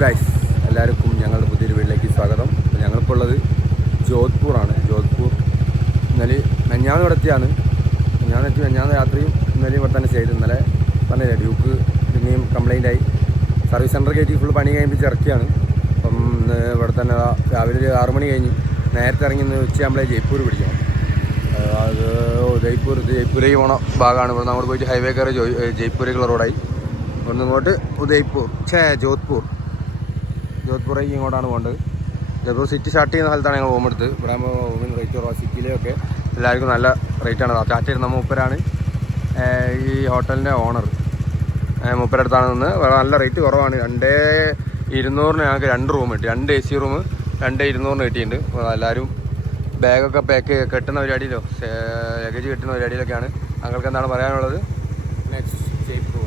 Guys എല്ലാവർക്കും ഞങ്ങളുടെ പുതിയൊരു വീട്ടിലേക്ക് സ്വാഗതം. ഞങ്ങളിപ്പോൾ ഉള്ളത് ജോധ്പൂറാണ്. ജോധ്പൂർ ഇന്നലെ മെഞ്ഞാന്ന് എത്തിയാണ്. മെഞ്ഞാന്ന് എത്തി മഞ്ഞാന്ന് രാത്രിയും ഇന്നലെ ഇവിടെ തന്നെ ചെയ്തു. ഇന്നലെ പറഞ്ഞില്ല ഡ്യൂക്ക് പിന്നെയും കംപ്ലൈന്റ് ആയി. സർവീസ് സെന്റർ കയറ്റി ഫുൾ പണി കഴിപ്പിച്ച് ഇറക്കിയാണ്. അപ്പം ഇവിടെ തന്നെ രാവിലെ ഒരു ആറുമണി കഴിഞ്ഞ് നേരത്തെ ഇറങ്ങി ഇന്ന് ഉച്ചയാകുമ്പോഴേ ജയ്പൂർ പിടിക്കണം. അത് ജയ്പൂർ ജയ്പൂരേക്ക് പോണ ഭാഗമാണ് ഇവിടെ നമ്മൾ പോയിട്ട് ഹൈവേ കയറി ജോയ് ജയ്പൂരേക്കുള്ള റോഡായി ഇവിടുന്ന് ഇങ്ങോട്ട് ഉദയ്പൂർ ഛേ ജോധ്പൂർ. ജോധ്പൂറേക്ക് ഇങ്ങോട്ടാണ് പോകേണ്ടത്. ജയ്പൂർ സിറ്റി സ്റ്റാർട്ട് ചെയ്യുന്ന സ്ഥലത്താണ് ഞങ്ങൾ റൂം എടുത്ത് ഇവിടെ റൂമിന് റേറ്റ് കുറവാണ് സിറ്റിയിലൊക്കെ എല്ലാവർക്കും നല്ല റേറ്റാണ് സ്റ്റാർട്ട് ചെയ്യുന്ന മൂപ്പരാണ്. ഈ ഹോട്ടലിന്റെ ഓണർ മൂപ്പരടുത്താണ് നിന്ന്. വേറെ നല്ല റേറ്റ് കുറവാണ്. രണ്ടേ ഇരുന്നൂറിന് ഞങ്ങൾക്ക് രണ്ട് റൂം കിട്ടി. രണ്ട് എ സി റൂം രണ്ട് ഇരുന്നൂറിന് കിട്ടിയിട്ടുണ്ട്. എല്ലാവരും ബാഗൊക്കെ പാക്ക് കെട്ടുന്ന പരിപാടിയിലോ ലഗേജ് കെട്ടുന്ന പരിപാടിയിലൊക്കെയാണ്. താങ്കൾക്ക് എന്താണ് പറയാനുള്ളത്? നെക്സ്റ്റ് ജയ്പൂർ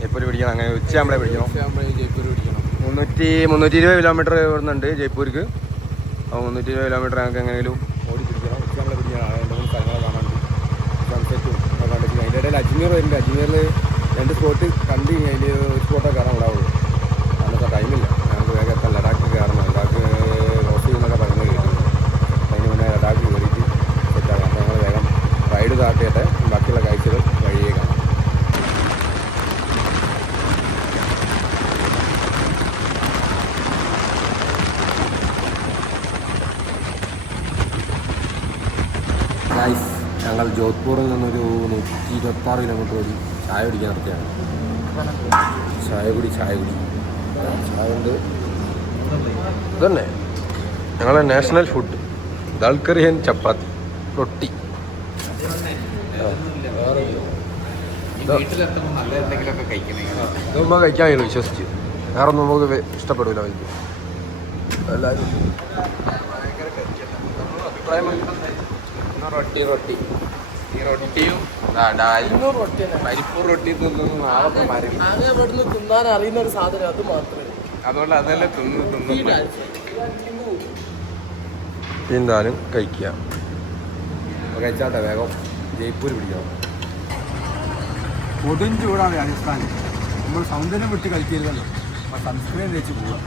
ജയ്പൂർ പിടിക്കണം. അങ്ങനെ ഉച്ചയാകുമ്പോഴേ പിടിക്കണം. ജയ്പൂർ പിടിക്കണം. മുന്നൂറ്റി മുന്നൂറ്റി ഇരുപത് കിലോമീറ്റർ വരുന്നുണ്ട് ജയ്പൂർക്ക്. അപ്പോൾ മുന്നൂറ്റി ഇരുപത് കിലോമീറ്റർ ഞങ്ങൾക്ക് എങ്ങനെയും ഓടി പിടിക്കണം. ഉച്ചയാകുമ്പോൾ പിടിക്കണം. മൂന്ന് സ്ഥലങ്ങൾ കാണാനുണ്ട് സൺസെറ്റും കണ്ടിട്ട് അതിന്റെ ഇടയിൽ അജ്മീർ വരുന്നുണ്ട്. അജ്മീറിൽ രണ്ട് സ്പോട്ട് കണ്ട് കഴിഞ്ഞാൽ അതിൽ ഒരു സ്പോട്ടൊക്കെ കയറാൻ ഉണ്ടാവുള്ളൂ അന്നത്തെ ടൈമില്ല ഞങ്ങൾക്ക് വേഗം എത്താൻ ലഡാക്ക് കയറണം. ലഡാക്ക് ക്രോസ് ചെയ്യുന്നൊക്കെ പറഞ്ഞു കഴിഞ്ഞിട്ടുണ്ട് അതിന് മുന്നേ ലഡാക്ക് കയറിയിട്ട് സെറ്റാണ് അപ്പോൾ ഞങ്ങൾ വേഗം റൈഡ് കാട്ടിയിട്ട് ബാക്കിയുള്ള കാഴ്ചകൾ വഴിയേ കാണാം ഗൈസ് ഞങ്ങൾ ജോധ്പൂരിൽ നിന്നൊരു നൂറ്റി ഇരുപത്തി ആറ് കിലോമീറ്റർ ഓടി ചായ കുടിക്കാൻ നിർത്തിയാണ് ചായ കുടി ചായ കുടി. ചായ ഉണ്ട്. ഇതന്നെ. ഞങ്ങളെ national food dal curry and chapati. റൊട്ടി. കഴിക്കാൻ കഴിയുള്ളൂ വിശ്വസിച്ച്. വേറെ ഒന്നും നമുക്ക് ഇഷ്ടപ്പെടില്ല എല്ലാവരും റൊട്ടി റൊട്ടി. ഈ റൊട്ടിയും പരിപ്പൂർ റൊട്ടി തിന്നുന്നു നാളെ മരം ആകെ ഇവിടുന്ന് തിന്നാൻ അറിയുന്ന ഒരു സാധനം അത് മാത്രമേ അതുകൊണ്ട് അതല്ലേ തിന്ന് തിന്നു എന്തായാലും കഴിക്കുക. കഴിച്ചാട്ടെ വേഗം ജയ്പൂർ പിടിക്കണം. കൊടും ചൂടാണ് രാജസ്ഥാൻ. നമ്മൾ സൗന്ദര്യം വിട്ട് കളിക്കില്ലല്ലോ അപ്പം സംസ്കൃതം തേച്ച് പോവാം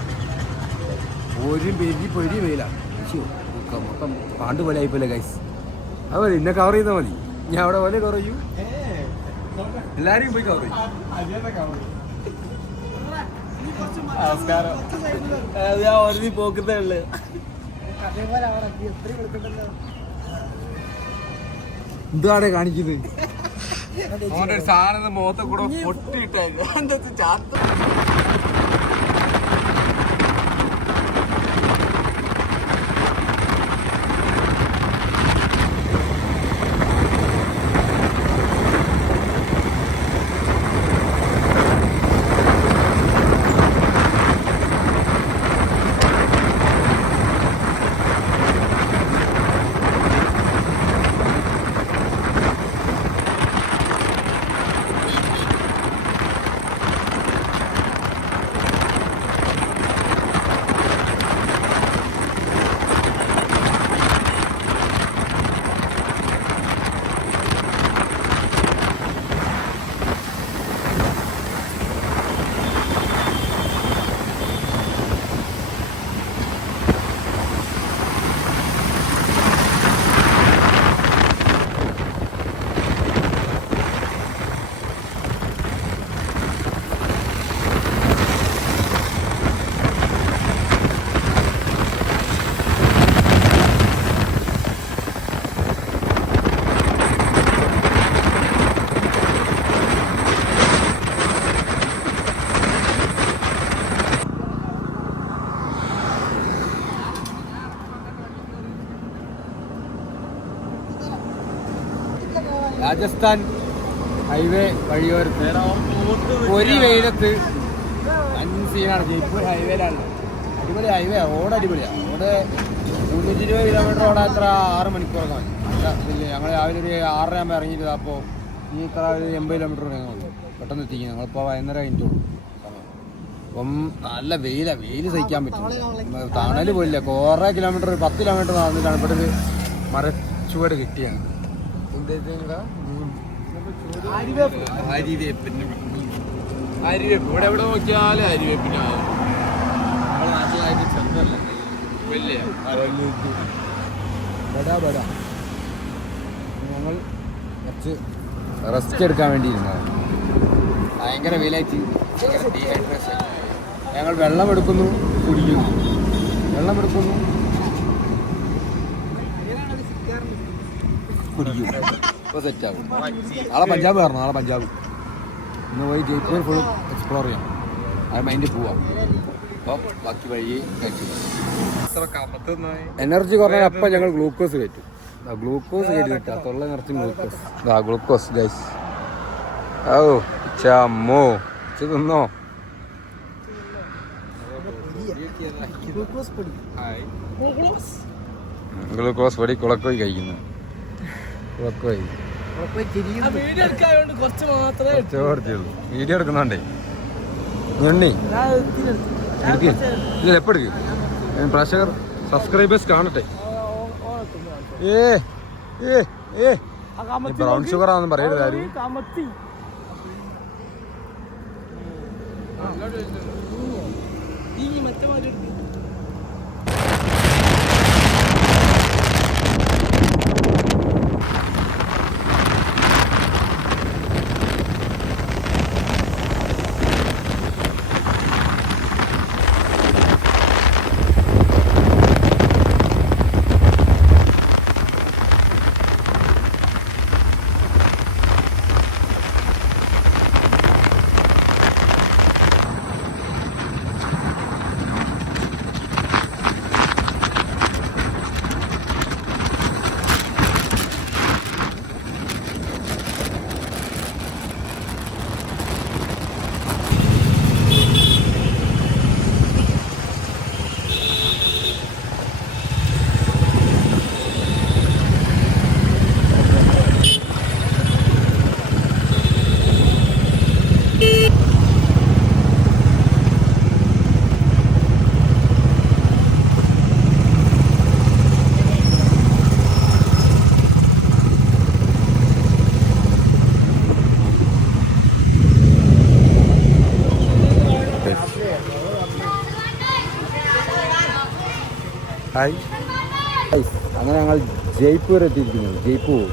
ഒരു പെരി പൊരി വെയിലാണ് മൊത്തം പാണ്ട് പോലെ ആയിപ്പോലെ എന്നെ കവർ ചെയ്താൽ മതി. ഞാൻ അവിടെ പോലെ കവർ ചെയ്യൂ. എല്ലാരെയും പോയി കവർ ചെയ്യും. നമസ്കാരം. അത് ഞാൻ ഒരു പോക്കുന്നേ ഉള്ളു. എന്താണ് കാണിക്കുന്നത്? ഓന്റെ ഒരു സാധനം മുഖത്തെ കൂടെ പൊട്ടിയിട്ടായിരുന്നു എന്താ ചാത്ത. രാജസ്ഥാൻ ഹൈവേ വഴിയോരത്ത് ഒരു വെയിലത്ത് അഞ്ച് സീനാണ്. ജയ്പൂർ ഹൈവേയിലാണ്. അടിപൊളി ഹൈവേ റോഡ് അടിപൊളിയാണ് റോഡ് മുന്നൂറ്റി ഇരുപത് കിലോമീറ്റർ ഓടാൻ എത്ര? ആറ് മണിക്കൂറൊക്കെ മതി. അല്ല ഞങ്ങൾ രാവിലെ ഒരു ആറര ആകുമ്പോൾ ഇറങ്ങിയിട്ട് അപ്പോൾ ഈ ഇത്ര ഒരു എൺപത് കിലോമീറ്റർ ഞങ്ങളുള്ളൂ പെട്ടെന്ന് എത്തിക്കും. ഞങ്ങളിപ്പോൾ വൈകുന്നേരം കഴിഞ്ഞിട്ടുള്ളൂ അപ്പം നല്ല വെയിലാണ് വെയിൽ സഹിക്കാൻ പറ്റും തണൽ പോയില്ല. കുറേ കിലോമീറ്റർ പത്ത് കിലോമീറ്റർ നടന്നിട്ടാണ് ഒരു മരച്ചുവട് കിട്ടിയാണ് അരിവേപ്പിന് അരിവേപ്പ് ഇവിടെ എവിടെ നോക്കിയാലും അരിവേപ്പിന് ഞങ്ങൾ കുറച്ച് റെസ്റ്റ് എടുക്കാൻ വേണ്ടി ഭയങ്കര വിലയായിട്ട് ഞങ്ങൾ വെള്ളം എടുക്കുന്നു കുടിക്കുന്നു വെള്ളം എടുക്കുന്നു കുടിക്കുന്നു ഇപ്പോൾ നാളെ പഞ്ചാബ് കയറണം നാളെ പഞ്ചാബ്. ഇന്ന് പോയി ജയ്പൂർ ഫുൾ എക്സ്പ്ലോർ ചെയ്യാം. അത് മൈൻഡിൽ പോവാം. അപ്പോൾ ബാക്കി വഴി എനർജി കുറഞ്ഞാൽ അപ്പം ഞങ്ങൾ ഗ്ലൂക്കോസ് കയറ്റും. ഗ്ലൂക്കോസ് കയറ്റി കിട്ടുക തൊള്ള നിറച്ചും ഗ്ലൂക്കോസ് ആ ഗ്ലൂക്കോസ് ഗൈസ് ഓ ചമ്മോ. ഇത് തിന്നോ? ഗ്ലൂക്കോസ് പൊടി കുളക്കോയി കഴിക്കുന്നു. കുളക്കോയി വീഡിയോ എടുക്കുന്നുണ്ടേ? ഞണ്ണി. ഇല്ല എപ്പോൾ എടുക്കും? പ്രേക്ഷകർ സബ്സ്ക്രൈബേഴ്സ് കാണട്ടെ. ഏ ഏ ഏ. ബ്രൗൺ ഷുഗർ ആണെന്ന് പറയരുത് ആരും. ഈ മാറ്റി മറ്റേ മാതിരി എടുക്ക്. ഹായ് അങ്ങനെ ഞങ്ങൾ ജയ്പൂർ എത്തിയിരിക്കുന്നത് ജയ്പൂർ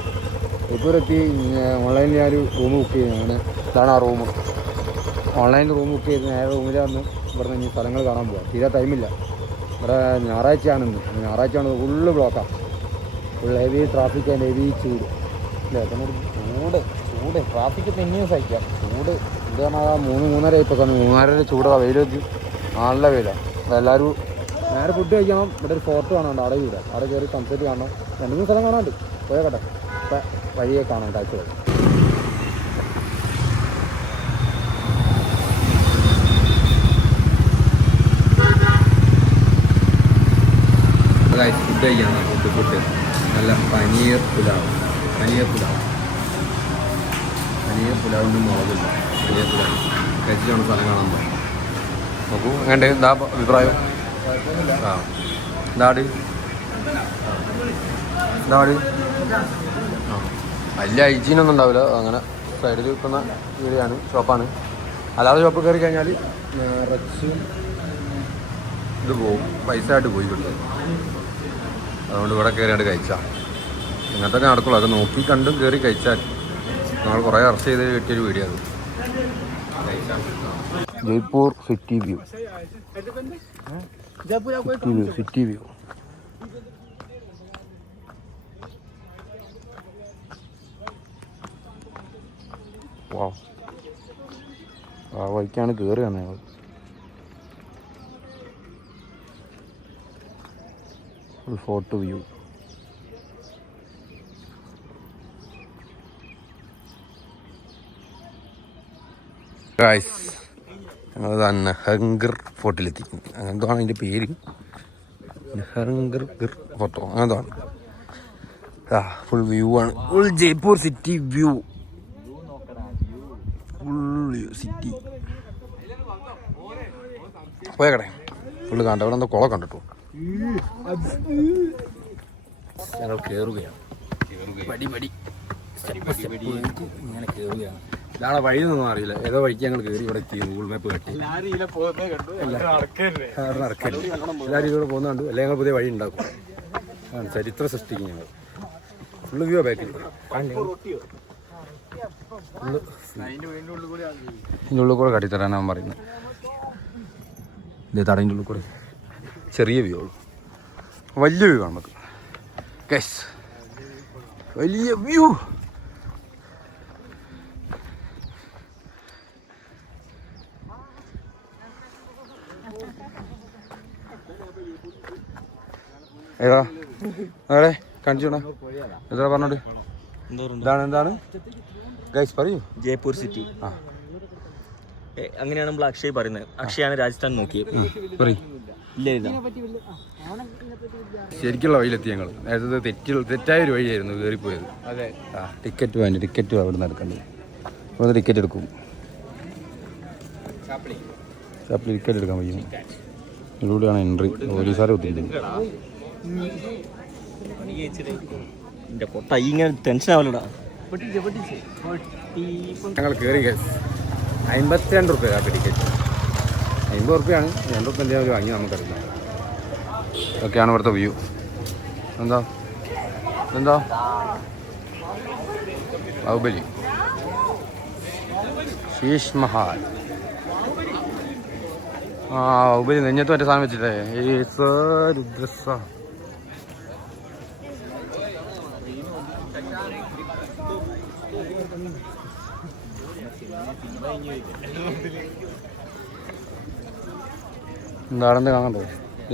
ജയ്പൂർ എത്തി ഓൺലൈനിൽ ഞാൻ ഒരു റൂം ബുക്ക് ചെയ്തു അങ്ങനെ ഇതാണ് ആ റൂം. ഓൺലൈനിൽ റൂം ബുക്ക് ചെയ്ത് നേരെ റൂമിലാണ് ഇവിടെ നിന്ന് സ്ഥലങ്ങൾ കാണാൻ പോകാം തീരെ ടൈമില്ല ഇവിടെ ഞായറാഴ്ചയാണ് ഇന്ന് ഞായറാഴ്ചയാണ് ഫുള്ള് ബ്ലോക്കാണ് full heavy traffic and heavy ചൂട്. ഇല്ല ചൂട് ചൂട്. ട്രാഫിക് പിന്നെയും സഹിക്കാം. ചൂട്. ഇത് പറഞ്ഞാൽ മൂന്ന് മൂന്നര ഇപ്പോൾ മൂന്നര ചൂടാണ് വെയിൽ വെച്ച്. നല്ല വെയിലാണ് എല്ലാവരും നേരെ ഫുഡ് കഴിക്കണം. ഇവിടെ ഒരു ഫോർട്ട് കാണാണ്ട് അവിടെ വീട് അവിടെ കയറി സൺസെറ്റ് കാണണം. രണ്ട് മൂന്ന് സ്ഥലം കാണാണ്ട് പോയേക്കട്ടെ ഇപ്പം വഴിയെ കാണാം കാഴ്ചകൾ. ഫുഡ് കഴിക്കാൻ ഫുഡ് ഫുഡ് നല്ല പനീർ പുലാവ്. പനീർ പുലാവ്. പനീർ പുലാവിന്റെ മുളകില്ല പനീർ പുലാവ്. കഴിച്ചിട്ടാണ് സ്ഥലം കാണാൻ പോകും നോക്കൂ. എങ്ങനെ എന്താ അഭിപ്രായം? ആ. എന്താട് എന്താട് ആ. വലിയ ഹൈജീനൊന്നും ഉണ്ടാവില്ല. അങ്ങനെ സൈഡിൽ വിൽക്കുന്ന ഏരിയയാണ് ഷോപ്പാണ്. അല്ലാതെ ഷോപ്പിൽ കയറി കഴിഞ്ഞാൽ നിറച്ച് ഇത് പോവും. പൈസ ആയിട്ട് പോയി കിട്ടും. അതുകൊണ്ട് ഇവിടെ കയറിയാണ്ട് കഴിച്ചാൽ ഇങ്ങനത്തെ നടക്കുള്ളൂ. അത് നോക്കി കണ്ടും കയറി കഴിച്ചാൽ നമ്മൾ കുറേ അറസ്റ്റ് ചെയ്ത് കിട്ടിയൊരു വീഡിയോ അത്. Jaipur city view. City view വാ ആ വഴിക്കാണ് കയറി വന്നത് ഞങ്ങൾ ഒരു ഫോട്ടോ വ്യൂ. ഗായ്സ് ഞങ്ങൾ നെഹങ്കർ ഫോർട്ടിലെത്തി. അങ്ങനത്താണ് അതിന്റെ പേര്. നെഹങ്കർ ഗിർ ഫോട്ടോ അങ്ങനത്താണ് ആ ഫുൾ വ്യൂ ആണ്. Full Jaipur city view full city പോയക്കടേ. Full കണ്ട അവിടെ എന്താ കുളം കണ്ടിട്ടു. ഞങ്ങൾ കയറുകയാണ് പടി പടി. ഇങ്ങനെ കയറുകയാണ് ഇതാണ് വഴി ഒന്നും അറിയില്ല. ഏതോ വഴിക്ക് ഞങ്ങൾ കയറി ഇവിടെ എത്തി ഗൂഗിൾ മാപ്പ് കെട്ടി. എല്ലാവരും ഇതിലൂടെ പോകുന്നുണ്ട് അല്ലെങ്കിൽ ഞങ്ങൾ പുതിയ വഴി ഉണ്ടാക്കും. ആണ് ചരിത്ര സൃഷ്ടിക്കും ഞങ്ങൾ ഫുള്ള് വ്യൂ ബാക്കിൽ ഇതിന്റെ ഉള്ളിൽ കൂടെ കാട്ടിത്തരാനാണ് പറയുന്നത് ഇത് തടയിന്റെ ഉള്ളിൽ കൂടെ. ചെറിയ വ്യൂ ഉള്ളു. വലിയ വ്യൂ ആണ് നമുക്ക്. ഗസ് വലിയ വ്യൂ ഏതാ? അതെ കാണിച്ചോണ എത്ര പറഞ്ഞോട്? എന്താണ് എന്താണ്? ഗൈസ് പറയൂ. ജയ്പൂർ സിറ്റി. ആ. അങ്ങനെയാണ് നമ്മൾ അക്ഷയ് പറയുന്നത്. അക്ഷയാണ് രാജസ്ഥാൻ നോക്കിയത്. പറയൂ. ഇല്ല ഇല്ല. ശരിക്കുള്ള വഴിയിലെത്തി ഞങ്ങൾ. നേരത്തെ തെറ്റുള്ള തെറ്റായ ഒരു വഴിയായിരുന്നു കയറിപ്പോയത്. അതെ. ആ ടിക്കറ്റ് വേണ്ടി ടിക്കറ്റ് അവിടെ നിന്ന് എടുക്കണ്ടേ ഇവിടെ ടിക്കറ്റ് എടുക്കും ഷാപ്പിൽ ടിക്കറ്റ് എടുക്കാൻ പറ്റും ഇതിലൂടെയാണ് എൻട്രി പോലീസുകാരെ ഒത്തിരിക്കുന്നത് എന്റെ പൊട്ട ഇങ്ങനെ ടെൻഷൻ ആവലടാ ഞങ്ങൾ കയറി അമ്പത്തിരണ്ട് റുപ്യ ടിക്കറ്റ് അമ്പത് റുപ്യാണ് രണ്ട് റുപ്യ എന്തെങ്കിലും വാങ്ങി നമുക്കറിയാം. ഇതൊക്കെയാണ് ഇവിടുത്തെ വ്യൂ എന്താ? എന്താ ബാഹുബലി. ശീഷ് മഹാൽ. ആ ബാഹുബലി നെഞ്ഞത്ത് മറ്റേ സാധനം വെച്ചിട്ടേ രുദ്രസ. എന്താണെന്ന് കാണണ്ടോ?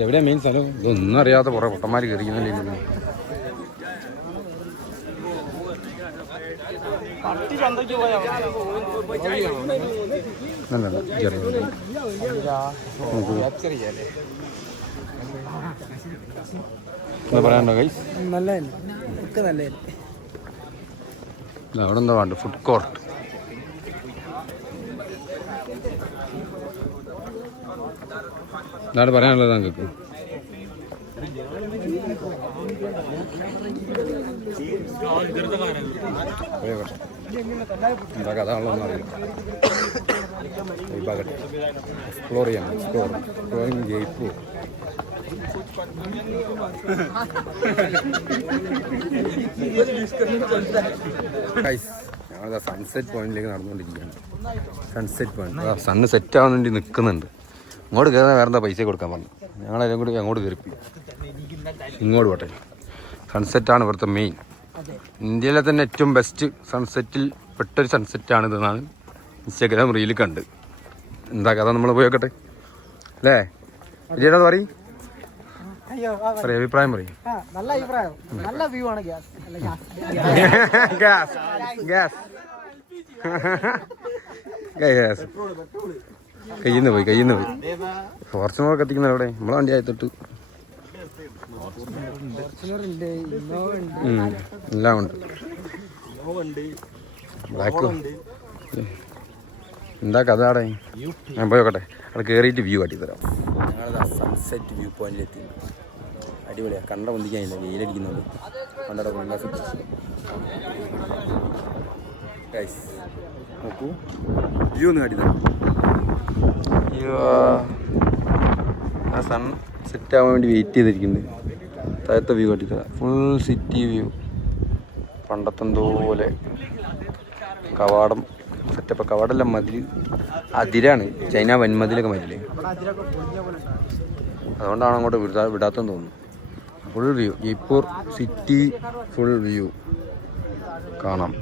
എവിടെയാ മെയിൻ സ്ഥലം? ഇതൊന്നും അറിയാത്ത കുറേ പൊട്ടന്മാർ കയറിക്കുന്നില്ല പറയാനുണ്ടോ കൈ അവിടെ എന്താ വേണ്ട ഫുഡ് കോർട്ട് എന്താണ് പറയാനുള്ളത് നിങ്ങൾക്ക് എന്താ കഥ ഉള്ളതെന്ന് അറിയില്ല വിഭാഗട്ടെ എക്സ്പ്ലോർ ചെയ്യാം എക്സ്പ്ലോർ എക്സ്പ്ലോറിങ് ജയ്പൂർ ഞങ്ങളിതാ സൺസെറ്റ് പോയിന്റിലേക്ക് നടന്നുകൊണ്ടിരിക്കുകയാണ്. സൺസെറ്റ് പോയിന്റ് സണ്ണ് സെറ്റ് ആവാൻ വേണ്ടി നിൽക്കുന്നുണ്ട്. ഇങ്ങോട്ട് കയറാൻ വേറെ എന്താ പൈസ കൊടുക്കാൻ പറഞ്ഞു. ഞങ്ങളെല്ലാം കൂടി അങ്ങോട്ട് കയറിപ്പി ഇങ്ങോട്ട് പോട്ടെ. സൺസെറ്റാണ് ഇവിടുത്തെ മെയിൻ ഇന്ത്യയിലെ തന്നെ ഏറ്റവും ബെസ്റ്റ് സൺസെറ്റിൽ പെട്ടൊരു സൺസെറ്റാണ് ഇതെന്നാണ് ഇൻസ്റ്റാഗ്രാം റീൽ കണ്ട്. എന്താ കഥ നമ്മൾ പോയി നോക്കട്ടെ? അല്ലേ? വിജയുടെ പറയും. പറയും അഭിപ്രായം പറയും. നല്ല അഭിപ്രായം. നല്ല വ്യൂ ആണ് ഗ്യാസ്. ഗ്യാസ്. ഗ്യാസ്. ഗ്യാസ്. കയ്യിൽ നിന്ന് പോയി കയ്യിൽ നിന്ന് പോയി ഫോർച്ചുനർ കത്തിക്കുന്ന അവിടെ നമ്മളെ വണ്ടി ആയത്തിട്ട് എല്ലാം ഉണ്ട്. ബ്ലാക്ക് എന്താ കഥ അവിടെ? ഞാൻ പോയി നോക്കട്ടെ. അവിടെ കയറിയിട്ട് വ്യൂ കാട്ടി തരാം. ഞങ്ങളിതാ സൺസെറ്റ് വ്യൂ പോയിന്റിലെത്തി അടിപൊളിയാണ് കണ്ട പൊന്തിക്കാനില്ല വെയിലടിക്കുന്നുണ്ട്. കണ്ടോ കൊണ്ടാസ് ഗൈസ് നോക്കൂ. വ്യൂ ഒന്ന് കാട്ടി ആ സൺ സെറ്റ് ആവാൻ വേണ്ടി വെയിറ്റ് ചെയ്തിരിക്കുന്നുണ്ട് താഴത്തെ വ്യൂ കാട്ടി ഫുൾ സിറ്റി വ്യൂ പണ്ടത്തെന്തോ പോലെ കവാടം സെറ്റപ്പ് കവാടല്ല മതിൽ അതിരാണ്. ചൈന വൻമതിലൊക്കെ മതിലേ. അതുകൊണ്ടാണ് അങ്ങോട്ട് വിടാ വിടാത്തെന്ന് തോന്നുന്നു. Full view Jaipur city full view കാണാം.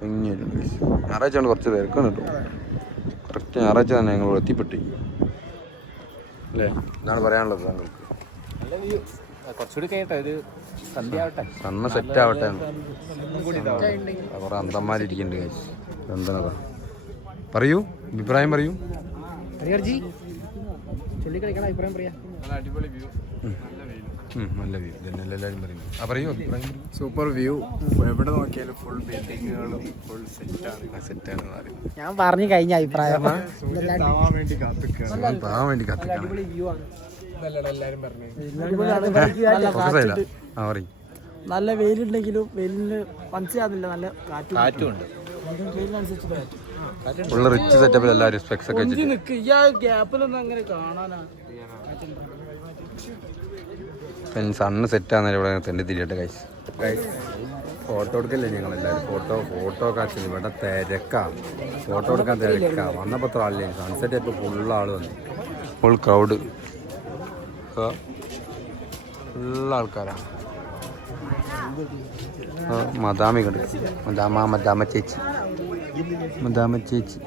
ഭംഗിയായിട്ടുണ്ട് guys. ഞായറാഴ്ച ആണ് കുറച്ച് തിരക്കാണ് കേട്ടോ കറക്റ്റ് ഞായറാഴ്ച തന്നെ ഞങ്ങൾ എത്തിപ്പെട്ടു. അല്ലേ? എന്താണ് പറയാനുള്ളത് താങ്കൾക്ക്. കുറച്ചുകൂടി കഴിയട്ടെ ഒരു സന്ധ്യ ആവട്ടെ സണ്ണ് സെറ്റ് ആവട്ടെ കുറെ അന്തന്മാരിയ്ക്കുന്നുണ്ട് ഗൈസ് പറയൂ. അഭിപ്രായം പറയൂ. അടിപൊളി വ്യൂ നല്ല വ്യൂ ഇതന്നെ എല്ലാവരും പറയും ആ പറയൂ സൂപ്പർ വ്യൂ എവിടെ നോക്കിയാലും ഫുൾ ബിൽഡിങ്ങുകളും ഫുൾ സെറ്റാണ് സെറ്റാണ് പറയും ഞാൻ പറഞ്ഞു കഴിഞ്ഞ അഭിപ്രായം. ആവാൻ വേണ്ടി കാത്തിക്കാണ്. പാവാൻ വേണ്ടി കത്തിക്കാണ്. വ്യൂ ആണ്. എല്ലാരും പറഞ്ഞു. നല്ല വെയിലുണ്ടെങ്കിലും വെയിലിന് മനസ്സിലാകുന്നില്ല. നല്ല കാറ്റ് കാറ്റുണ്ട്. റിച്ച് സെറ്റപ്പിൽ എല്ലാവരും സ്പെക്സ് ഒക്കെ ഗ്യാപ്പിലൊന്നും അങ്ങനെ കാണാനാ. സണ്ണ് സെറ്റ് ആണെന്ന് ഇവിടെ തെണ്ടി തിരിയട്ടെ കൈസ് ഫോട്ടോ എടുക്കല്ലേ ഞങ്ങൾ എല്ലാവരും ഫോട്ടോ ഫോട്ടോ ഒക്കെ അച്ഛൻ ഇവിടെ തിരക്കാണ്. ഫോട്ടോ എടുക്കാൻ തിരക്കാണ്. വന്നപ്പോൾ അത്ര ആളില്ലേ സൺസെറ്റ് ഇപ്പോൾ ഫുൾ ആൾ വന്നു ഫുൾ ക്രൗഡ് ഫുൾ ആൾക്കാരാണ്. ആ, മദാമി കണ്ടു മദാമ മദാമ ചേച്ചി. മദാമ ചേച്ചി.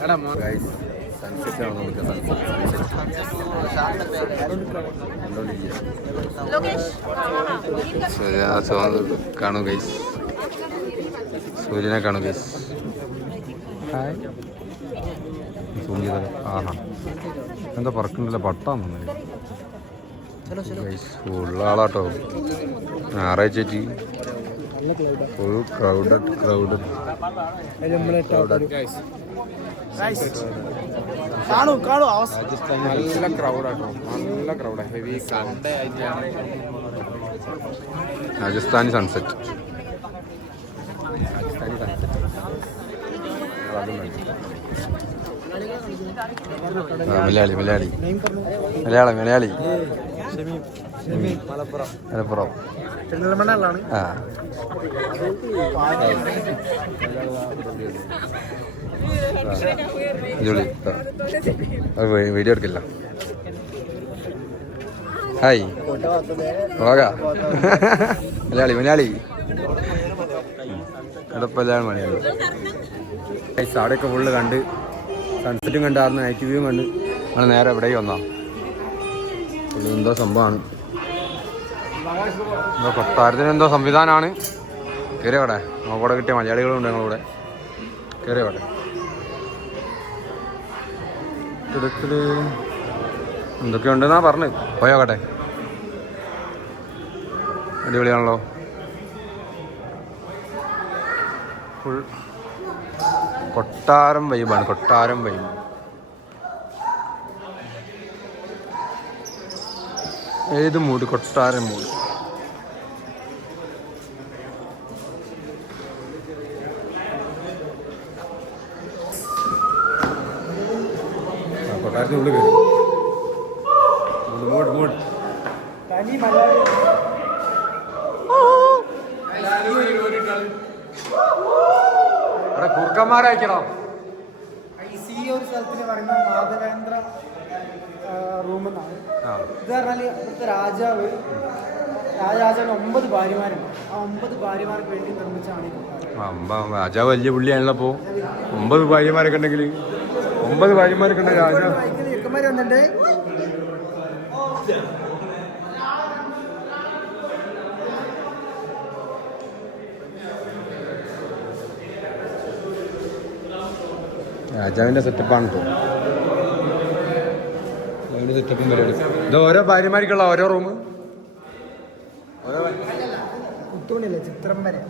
സൺസെറ്റ് സൺസെറ്റ് സൂര്യനെ കാണു ഗൈസ് ഹായ് ആഹാ എന്താ പറക്കണ്ടല്ലോ പട്ടാന്ന് ഫുള്ളാളാട്ടോ ഞായറാഴ്ച ചേച്ചി ഫുൾ ക്രൗഡഡ് ക്രൗഡഡ് കാണൂ കാണൂ നല്ല ക്രൗഡാട്ടോ നല്ല ക്രൗഡാ heavy Rajasthani sunset Rajasthani sunset Malayali Malayali. Malayalam Malayali. Malappuram. പെരിന്തൽമണ്ണയിലാണ് ആ. ജോളി വീഡിയോ എടുക്കില്ല. ഹായ്. പോകാ മലയാളി മലയാളി. ഇടപ്പല്ലാണ് മലയാളി അവിടെയൊക്കെ ഫുള്ള് കണ്ട് സൺസെറ്റും കണ്ടായിരുന്നു നൈറ്റ് വ്യൂവും കണ്ട്. നമ്മൾ നേരെ എവിടെയും വന്നാ? എന്തോ സംഭവമാണ്. എന്തോ കൊട്ടാരത്തിന് എന്തോ സംവിധാനമാണ്. കയറിയ അവിടെ നമുക്കവിടെ കിട്ടിയ മലയാളികളുണ്ട് ഞങ്ങളിവിടെ. കയറിയ അവിടെ ഇടയ്ക്കിൽ എന്തൊക്കെയുണ്ടെന്നാ പറഞ്ഞു. പോയോക്കട്ടെ. അടിപൊളിയാണല്ലോ. ഫുൾ കൊട്ടാരം വൈബാണ്. കൊട്ടാരം വൈബ്. ഏത് മൂട്? കൊട്ടാരം മൂട്. കൊട്ടാരത്തിനുള്ളിൽ കയറി മൂഡ് മൂഡ് തനി മലയാളി അവിടെ കുറുക്കന്മാരയക്കണം ഐ സി ഒരു സ്ഥലത്തിന് പറയുന്ന മാധവേന്ദ്ര റൂം എന്നാണ് ആ ഇത് പറഞ്ഞാൽ ഇവിടുത്തെ രാജാവ് രാജാവിന് ഒമ്പത് ഭാര്യമാരുണ്ട് ആ ഒമ്പത് ഭാര്യമാർക്ക് വേണ്ടി നിർമ്മിച്ചാണ് ഈ കൊട്ടാരം. അമ്പ രാജാവ് വലിയ പുള്ളിയാണല്ലോ അപ്പോ. ഒമ്പത് ഭാര്യമാരൊക്കെ ഉണ്ടെങ്കിൽ ഒമ്പത് ഭാര്യമാരൊക്കെ ഉണ്ടെങ്കിൽ രാജാവ് രാജാവിന്റെ സെറ്റപ്പാണ് കേട്ടോ സെറ്റപ്പും പരിപാടി. ഇത് ഓരോ ഭാര്യമാർക്കുള്ള ഓരോ റൂം ഓരോ കുത്തുമണിയല്ലേ ചിത്രം വരെ.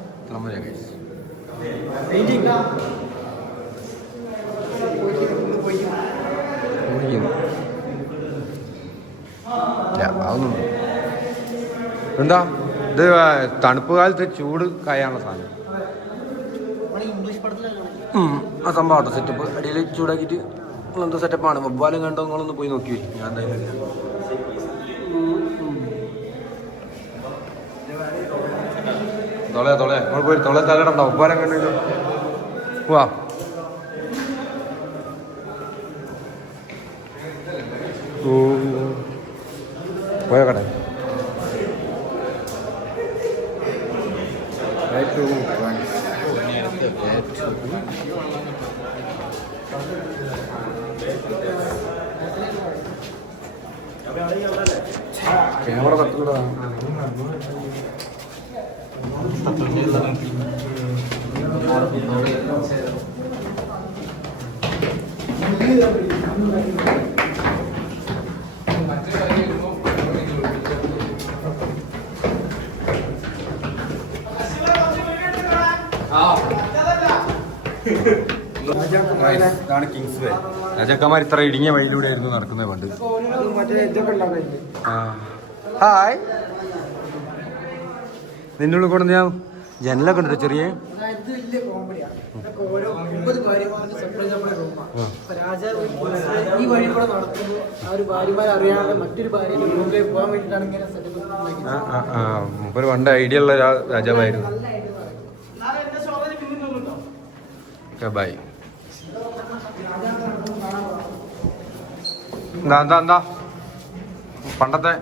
എന്താ? ഇത് തണുപ്പ് കാലത്ത് ചൂട് കായാനുള്ള സാധനം. ആ സംഭവം സെറ്റപ്പ് അടിയിൽ ചൂടാക്കിയിട്ട് എന്താ സെറ്റപ്പാണ് വവ്വാലും കണ്ടോ നിങ്ങളൊന്ന് പോയി നോക്കി. ഞാൻ എന്തായാലും. തൊളയാ തൊളയാ നമ്മൾ പോയി തൊള തലയിടണ്ട ഒപ്പാരം കണ്ടില്ല പോവാ. പോയ കട? ക്യാമറ തട്ടുകൂടാ ആ ഇതാണ് കിങ്സ് വേ രാജാക്കന്മാർ ഇത്ര ഇടുങ്ങിയ വഴിയിലൂടെ ആയിരുന്നു നടക്കുന്നത് പണ്ട് ഹായ്. നിന്റെ ഉള്ളിൽ കൊണ്ട് ഞാൻ ജനലൊക്കെ ഉണ്ടോ ചെറിയ? ഒരു പണ്ട് ഐഡിയ ഉള്ള രാജാവായിരുന്നു. ബൈ എന്താ എന്താ എന്താ പണ്ടത്തെ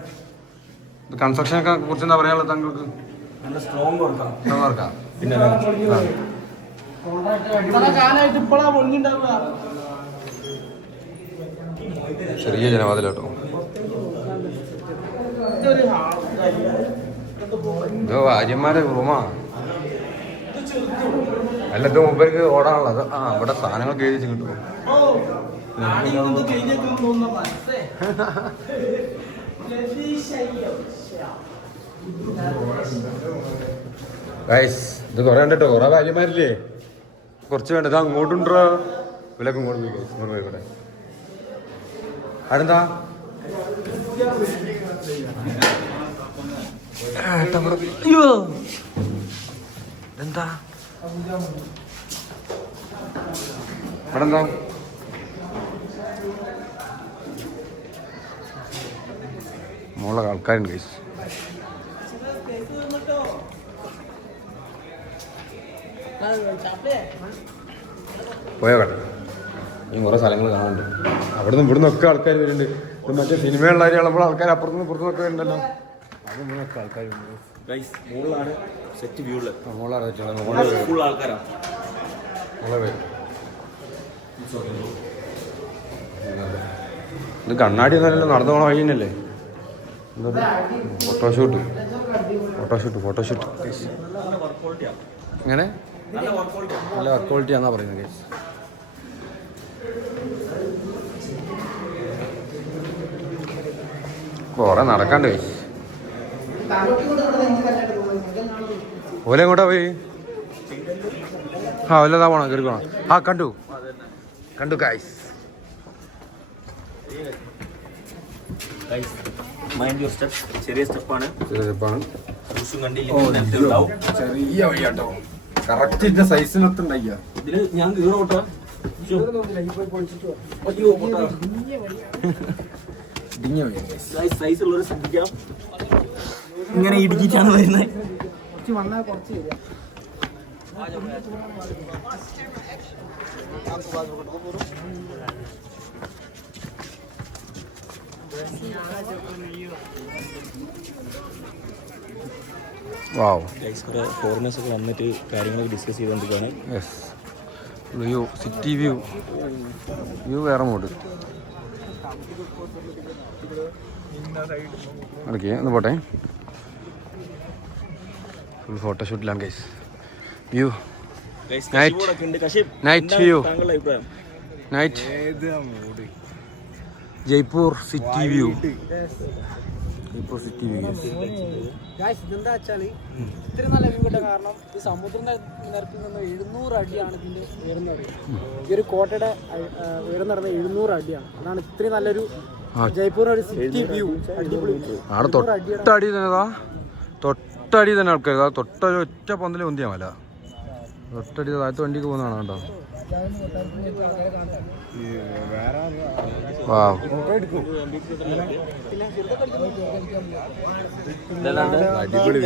കൺസ്ട്രക്ഷനൊക്കെ കുറിച്ച് എന്താ പറയാനുള്ളത് താങ്കൾക്ക്? നല്ല സ്ട്രോങ് വർക്കാ പിന്നെ ചെറിയ ജനവാതിലോട്ടോ. ഇതോ ആര്യന്മാരെ റൂമാ അല്ല ഇത് മുമ്പേക്ക് ഓടാനുള്ളത് ആ ഇവിടെ സാധനങ്ങൾ വെച്ച് കിട്ടും. ഗൈസ് ഇത് കുറെ ഉണ്ട് കേട്ടോ. കുറെ ഭാര്യമാരില്ലേ? കുറച്ച് വേണ്ട ഇത് അങ്ങോട്ടുണ്ടോ ഇവലൊക്കെ ഇങ്ങോട്ട് പോയി. ഇങ്ങോട്ട് പോയിക്കോട്ടെ. ആരെന്താ? അയ്യോ എന്താ ഇവിടെ. എന്താ മോളെ ആൾക്കാരുണ്ട് കൈസ് പോയോ കട്ടെ ഇനി കുറേ സ്ഥലങ്ങൾ കാണാനുണ്ട്. അവിടെ നിന്ന് ഇവിടുന്ന് ഒക്കെ ആൾക്കാർ വരുന്നുണ്ട്. ഇത് മറ്റേ സിനിമയുള്ള നമ്മൾ ആൾക്കാർ അപ്പുറത്തുനിന്ന് ഇപ്പുറത്തുനിന്ന് ഒക്കെ ഉണ്ടല്ലോ അത് മുഴുവൻ ആൾക്കാരുണ്ട് ഗൈസ് മുകളിലാണ് സെറ്റ് വ്യൂ ഉള്ളത്. മോളെ അറിയിച്ചുള്ള മോളെ ഫുൾ ആൾക്കാരാണ് മോളെ വരും. ഇത് കണ്ണാടി ഒന്നല്ലല്ലോ നടന്നു പോണ വഴി തന്നെയല്ലേ? ഫോട്ടോഷൂട്ട് ഫോട്ടോഷൂട്ട് ഫോട്ടോഷൂട്ട് എങ്ങനെ? നല്ല വർക്ക് ക്വാളിറ്റി എന്നാ പറയുന്നത് കേസ്. കുറെ നടക്കാണ്ട് കേസ് ഓല എങ്ങോട്ടാ പോയി. ആ ഓലതാ പോണം കയറി പോണം. ആ കണ്ടു. കണ്ടു കായ്സ് ചെറിയ മൈൻഡ് യുവർ സ്റ്റെപ്പ് ചെറിയ സ്റ്റെപ്പാണ് ചെറിയ ഉണ്ടാവും. ചെറിയ വഴിയാട്ടോ. കറക്റ്റ് ഇതിന്റെ സൈസിനൊത്തുണ്ടാക്കിയ ഇതിൽ ഞാൻ കീറോട്ടാ സൈസ് ഉള്ളവർ ശ്രദ്ധിക്കാം. ഇങ്ങനെ ഇടുക്കിയിട്ടാണ് വരുന്നത്. കുറച്ച് വന്നാൽ കുറച്ച് തരിക വാവ് ഗൈസ് കുറെ ഫോറിനേഴ്സ് ഒക്കെ വന്നിട്ട് കാര്യങ്ങളൊക്കെ ഡിസ്കസ് ചെയ്തുകൊണ്ടിരിക്കുകയാണ് yes view city view view വേറെ മോഡ് ഓക്കെ ഒന്ന് പോട്ടെ. Full ഫോട്ടോഷൂട്ടിലാണ് guys view night night view night Jaipur city view Jaipur city view guys ഇതെന്താ വെച്ചാൽ ഇത്ര നല്ല വ്യൂ കിട്ടാൻ കാരണം ഈ സമുദ്ര നിരപ്പിൽ നിന്ന് എഴുന്നൂറ് അടിയാണ് ഇതിന്റെ ഉയർന്നത്. ഈ ഒരു കോട്ടയുടെ ഉയർന്നു നടന്ന എഴുന്നൂറ് അടിയാണ്. അതാണ് ഇത്രയും നല്ലൊരു. ജയ്പൂർ ഒരു സിറ്റി വ്യൂ അടിപൊളി. തൊട്ടടി തന്നെ തൊട്ടടി തന്നെ ആൾക്കാർ തൊട്ടൊരു ഒറ്റ പന്തൽ പൊന്തിയാ മല. തൊട്ടടി താഴത്തെ വണ്ടിക്ക് പോകുന്നതാണ് കേട്ടോ. വാ അടിപൊളി.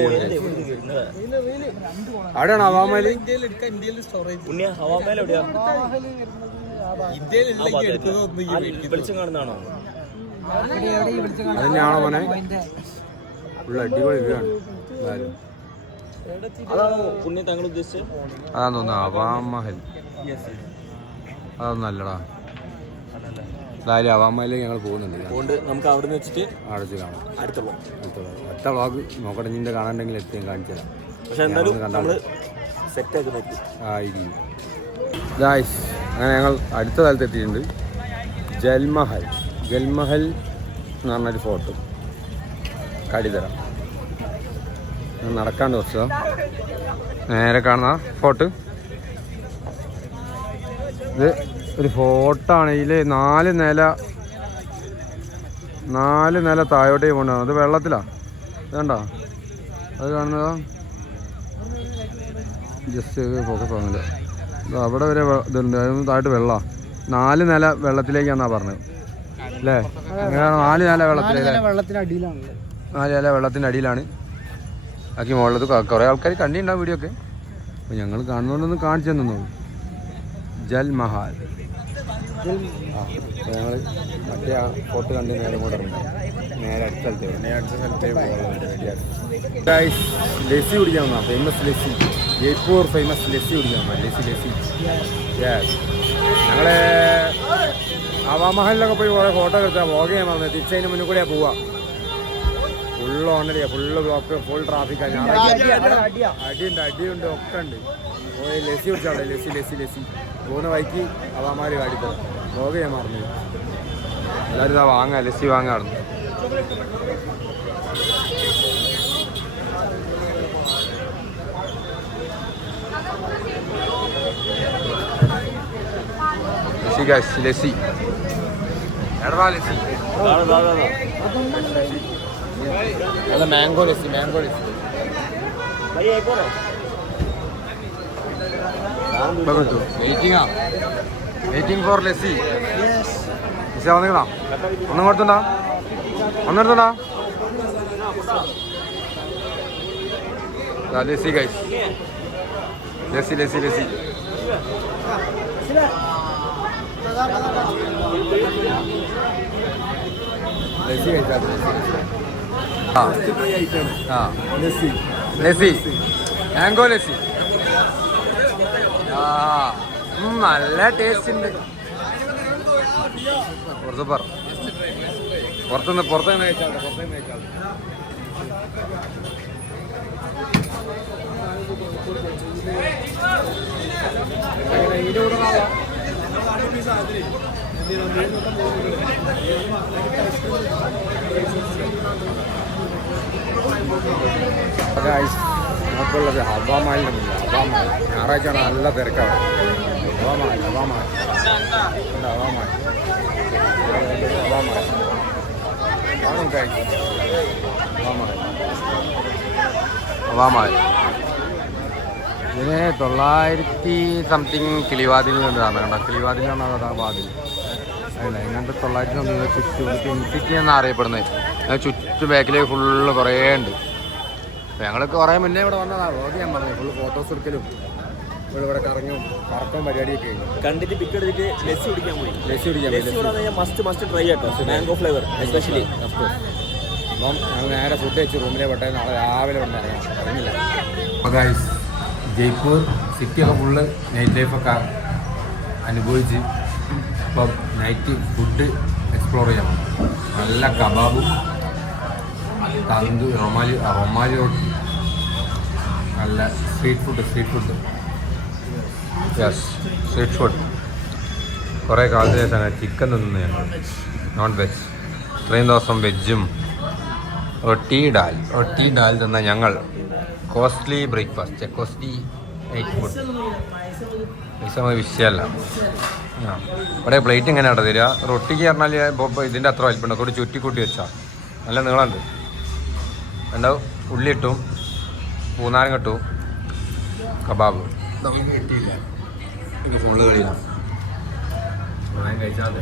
അവിടെയാണോ ഹവാമേല? ആ. ആ അതിനാണോ മോനെ? ഉള്ള അടിപൊളി വ്യൂ ആണ്. ഉദ്ദേശിച്ചത്? അതാന്ന് തോന്നുന്നു അവാം മഹൽ അതൊന്നും അല്ലടാ. എന്തായാലും അവാമയിലേക്ക് ഞങ്ങൾ പോകുന്നുണ്ട്. അതുകൊണ്ട് നമുക്ക് അവിടെ നിന്ന് വെച്ചിട്ട് അടുത്ത് കാണാം. അടുത്ത പോകാം അടുത്ത വ്ളോഗ് നോക്കട്ടെ നിന്റെ കാണാണ്ടെങ്കിൽ എത്തിയും കാണിച്ചു തരാം. പക്ഷെ എന്തായാലും. സെറ്റ് ആയിരിക്കും. ഗായ്സ് അങ്ങനെ ഞങ്ങൾ അടുത്ത സ്ഥലത്ത് എത്തിയിട്ടുണ്ട്. ജൽമഹൽ. ജൽമഹൽ എന്ന് പറഞ്ഞൊരു ഫോട്ടോ കാട്ടിത്തരാം നടക്കാണ്ട് കുറച്ചതാ നേരെ കാണുന്ന ഫോട്ടോ ഇത് ഒരു ഫോട്ടോ ആണ്. ഇതിൽ നാല് നില നാല് നില താഴോട്ടേ പോകണ്ട അത് വെള്ളത്തിലാണ് വേണ്ട അത് കാണുന്നതാ? ജസ്റ്റ് ഫോക്കസ് ആവുന്നില്ല. ഇത് അവിടെ വരെ ഇതുണ്ട്. അതിന് താഴോട്ട് വെള്ളമാണ് നാല് നില വെള്ളത്തിലേക്കാണെന്നാ പറഞ്ഞത്. അല്ലേ? അങ്ങനെയാണ് നാല് നില വെള്ളത്തിലേക്ക് നാല് നില വെള്ളത്തിന്റെ അടിയിലാണ്. ആക്കി മുകളിലത് കുറേ ആൾക്കാർ കണ്ടിട്ടുണ്ടാവും വീഡിയോ ഒക്കെ അപ്പോൾ ഞങ്ങൾ കാണുന്നതുകൊണ്ടൊന്ന് കാണിച്ചു തന്നു ജൽ മഹാൽ. ഞങ്ങൾ മറ്റേ ആ ഫോട്ടോ കണ്ട് നേരെ കൂടെ നേരെ അടുത്ത സ്ഥലത്ത് നേരെ അടുത്ത സ്ഥലത്തേക്ക് ലസ്സി കുടിക്കാൻ വന്നാ ഫേമസ് ലസ്സി. ജയ്പൂർ ഫേമസ് ലസ്സി കുടിക്കാൻ വന്നാ ലസ്സി ലസ്സി. യെസ് ഞങ്ങളെ ഹവാമഹലിലൊക്കെ പോയി കുറേ ഫോട്ടോ എടുത്താൽ പോകെ ചെയ്യാൻ പറഞ്ഞത്. തിരിച്ചതിന് മുന്നിൽ കൂടെയാ പോവാ. ഫുള്ള് ഓണറിയാ ഫുള്ള് ബ്ലോക്ക് ഫുൾ ട്രാഫിക്കാണ് അടിയുണ്ട് അടിയുണ്ട് ഒക്കെ ഉണ്ട് ലസ്സി കുടിച്ചാളെ ലസ്സി ലസ്സി ലസ്സി. പോകുന്ന വൈക്ക് അവന്മാർ കാടിത്തരാം ലോക ഞാൻ മറന്നു. എല്ലാവരും ഇതാ വാങ്ങ ലസ്സി വാങ്ങാറുണ്ട് ലസ്സി ഗായ്സ് ലസ്സി. എടവാ ലസ്സി. അല്ല mango lassi mango lassi. Waiting ആ? വെയിറ്റിംഗ് ഫോർ ലസ്സി ലസ്സി വന്നിക്കണോ? ഒന്നും കൊടുത്തുണ്ടാ? ഒന്നും എടുത്തുണ്ടാ ലസ്സി ഗൈസ് ലസ്സി ലസ്സി ലസ്സി ലസ്സി കഴിച്ചാൽ ആ. ലസ്സി ലസ്സി മാംഗോ ലസ്സി നല്ല ടേസ്റ്റ് ഉണ്ട്. സൂപ്പർ പുറത്തുനിന്ന് പുറത്തുനിന്ന് പുറത്തുനിന്ന് കഴിച്ചാൽ നമുക്കുള്ളത് ഹവാമാലിന്റെ മുന്നിൽ ഹവാമാൽ നല്ല തിരക്കാണ്. ഹവാമാൽ ഹവാമാൽ ഉണ്ട് ഹവാമാൽ കാണും കഴിക്കും ഹവാമാൽ ഇതിന് തൊള്ളായിരത്തി സംതിങ് കിളിവാതിൽ നിന്നാണ് കണ്ടോ? കിളിവാതിൽ എന്നാണ് അതാ വാതിൽ. അല്ല ഇങ്ങനത്തെ തൊള്ളായിരത്തി സംതിങ് ചുറ്റും പിൻസിറ്റി എന്നാണ് അറിയപ്പെടുന്നത്. ചുറ്റും ബാക്കിലേക്ക് ഫുള്ള് കുറേ ഉണ്ട്. അപ്പോൾ ഞങ്ങൾ കുറേ മുന്നേ ഇവിടെ വന്നതാണ് ഓക്കെ ഞാൻ പറഞ്ഞു. ഫുള്ള് ഫോട്ടോസ് എടുക്കലും ഇവിടെ ഇവിടെ കറങ്ങും കറക്കം പരിപാടിയൊക്കെ കണ്ടിട്ട് പിക്ക് എടുത്തിട്ട് ലസ്സി കുടിക്കാൻ പോയി. ലസ്സി കുടിക്കാൻ പോയി. മസ്റ്റ് മസ്റ്റ് ട്രൈ ആട്ടോ മാംഗോ ഫ്ലേവർ എസ്പെഷ്യലി അപ്പം ഞങ്ങൾ നേരെ ഫുഡ് വെച്ച് റൂമിലെ പെട്ടെ. നാളെ രാവിലെ ഉണ്ടായിരുന്നു ഇറങ്ങില്ല. ജയ്പൂർ സിറ്റിയൊക്കെ ഫുള്ള് നൈറ്റ് ലൈഫൊക്കെ അനുഭവിച്ച് ഇപ്പം നൈറ്റ് ഫുഡ് എക്സ്പ്ലോർ ചെയ്യാം നല്ല കബാബും തന്തു റൊമാലി റൊമാലി റൊട്ടി നല്ല street food street food yes street food കുറേ കാലത്തിന് ശേഷമാണ് ചിക്കൻ തിന്നു ഞങ്ങൾ. നോൺ വെജ് ഇത്രയും ദിവസം വെജും റൊട്ടി ഡാൽ റൊട്ടി ഡാൽ തന്ന ഞങ്ങൾ. Costly breakfast costly night food പൈസ വിഷയമല്ല. ഇവിടെ പ്ലേറ്റ് എങ്ങനെയാണ് തരിക. റൊട്ടിക്ക് പറഞ്ഞാൽ ഇതിന്റെ അത്ര വലിപ്പുണ്ട് കൂടി ചുറ്റിക്കൂട്ടി വെച്ചാൽ നല്ല നീളമുണ്ട്. ഉണ്ടാവും ഉള്ളി ഇട്ടും പൂനാരം കിട്ടും കബാബ് കിട്ടിയില്ല ഫോണിൽ ഫുള്ള് കളിയിലാണ് കഴിച്ചാൽ